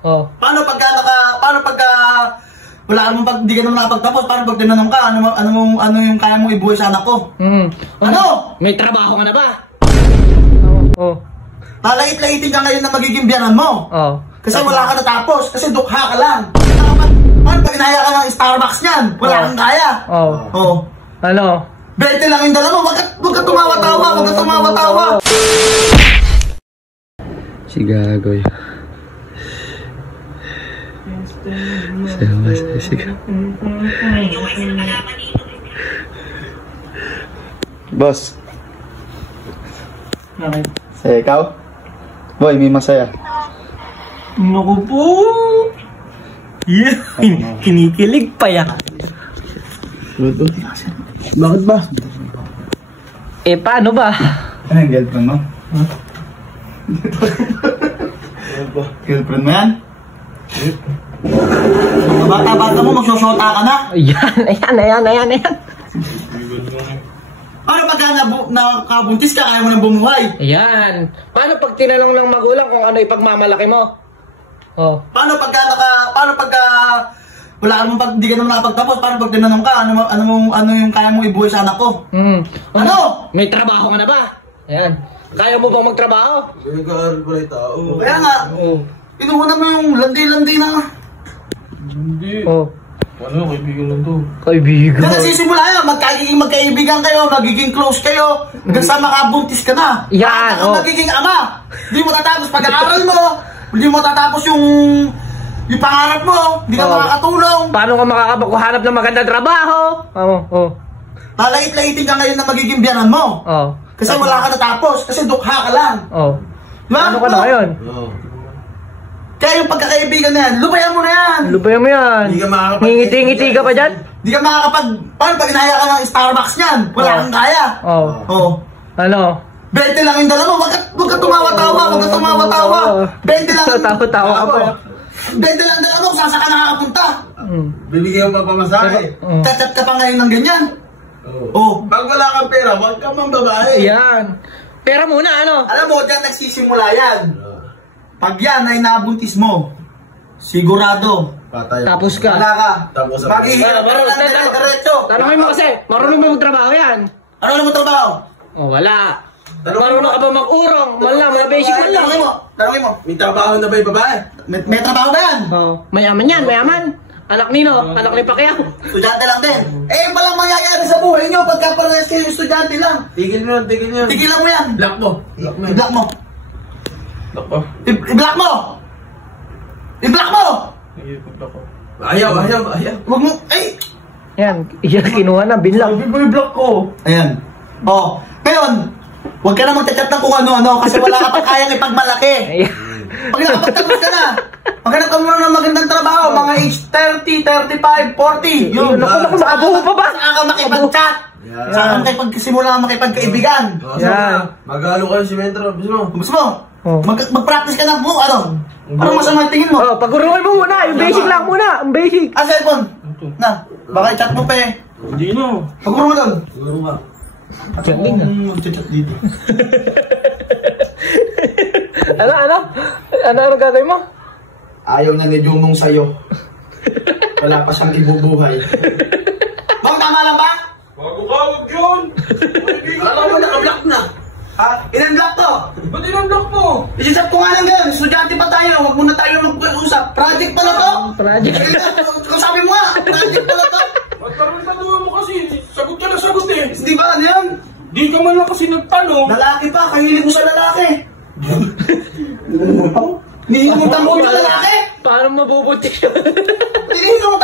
Oh. Paano pagka wala namang pag di ka naman nakapagtapos, paano pag tinanong ka, ano yung kaya mong ibuhay sa anak ko? Ano? May trabaho ka na ba? Oh. Lalait-laitin ka ngayon na magiging biyanan mo. Oh. Kasi wala ka natapos, kasi dukha ka lang. Paano pag inaya ka ng Starbucks niyan? Wala kang kaya. Oh. Oh. Ano? 20 lang yung dala mo, wag ka tumawa-tawa. Si Gagoy. Boss. Okay. Ikaw? Boy, may masaya. Naku po. Yeah. Kinikilig pa yan. Bakit ba? Paano ba? Ano yung girlfriend mo? Girlfriend mo yan? Bata-bata mo, magsusota ka na. Ayan. Paano pagka nakabuntis ka, kaya mo nang bumuhay? Ayan. Paano pag tinanong ng magulang kung ano ipagmamalaki mo? Oh. Paano pagka wala namang pag di ka naman nakapagtapos, paano pag tinanong ka, ano yung kaya mong ibuhay sa anak ko? Ano? May trabaho ka na ba? Ayan. Kaya mo bang magtrabaho? Nag-aaral pala yung tao. Kaya nga, inuuna mo yung landi-landi na. Hindi. Oh. Ano, kaibigan lang to. Kaibigan. Kasi simula yan, magkaibigan kayo, magiging close kayo, hanggang sa makabuntis ka na. Yan, magiging ama. Hindi mo tatapos pag-aaral mo, hindi mo tatapos yung pangarap mo, hindi ka makakatulong. Paano ka makakahanap ng magandang trabaho? Lalait-laitin ka ngayon na magiging biyanan mo. Kasi wala ka natapos, kasi dukha ka lang. Paano ka na ngayon? Kaya yung pagkakaibigan na yan, lubayan mo na yan. Lubayan mo yan. Ngingiti-ngiti ka pa dyan? Hindi ka paano pag inaya ka ng Starbucks niyan? Wala kang kaya. Ano? 20 lang yung dala mo, wag ka tumawa-tawa. 20 lang. Tawa ka pa. 20 lang dala mo, saan ka nakakapunta? Binigyan mo pa pamasahe. Chat ka pa ngayon ng ganyan. Pag wala kang pera, wag ka mang babae. Yan. Pera muna, ano? Alam mo, dyan nagsisimula yan. Pag yan ay nabuntis mo, sigurado. Patay. Tapos ka. Wala ka. Tapos ka. Maghihirap ka lang diretso. Tanongin mo kasi, marunong mo magtrabaho yan? Ano naman trabaho? Wala. Marunong ka ba mag-urong? Mga basic man lang. Tanongin mo. May trabaho na ba yung babae? May trabaho ba yan? Mayaman yan, mayaman. Anak nino, anak ni Pacquiao. Estudyante lang din. Yung palang mangyayari sa buhay nyo pagka parehas kayo estudyante lang. Tigil mo. Tigilan mo yan. Block mo. I-block mo. I-block mo. I-block mo. Ayaw. Huwag mo. Yan, kinuha na, binlang. I-block ko. Ayan. Ngayon, huwag ka na magchat ng kung ano-ano kasi wala ka pa kayang ipagmalaki. Pag nakapagtapos ka na, maghanap ka muna ng magandang trabaho, mga age 30, 35, 40. Yun. Naku, makabuho pa ba? Saan ka makipag-chat? Saan ka makipagsimula makipagkaibigan? Mag-alo kayo si Metro. Gusto mo? Mag-practice ka na mo, Parang masama yung tingin mo. Pag-urungan mo muna, yung basic lang muna, yung basic. Cellphone. Na, baka i-chat mo pa eh. Hindi na. Pag-urungan doon. Siguro nga. Chatting na. Mag-chat dito. Ano gagawin mo? Ayaw na ni Jumong sa'yo. Wala pa siyang ibubuhay. Bang, tama lang ba? Wag yun! Alam mo, naka-block na. In-unblock to. Ba't in-unblock mo? Isisap ko nga lang ganun. Estudyante pa tayo. Huwag muna tayo mag-usap. Project pala to. Project. Kung sabi mo nga, project pala to. Ba't parang tanungan mo kasi? Sagot ka na sagot eh. Di ba, ano yan? Di ka man lang kasi nagtanong. Lalaki pa, kahilig mo sa lalaki. Nihilimutan mo sa lalaki. Paano mabubuti yun? Nihilimutan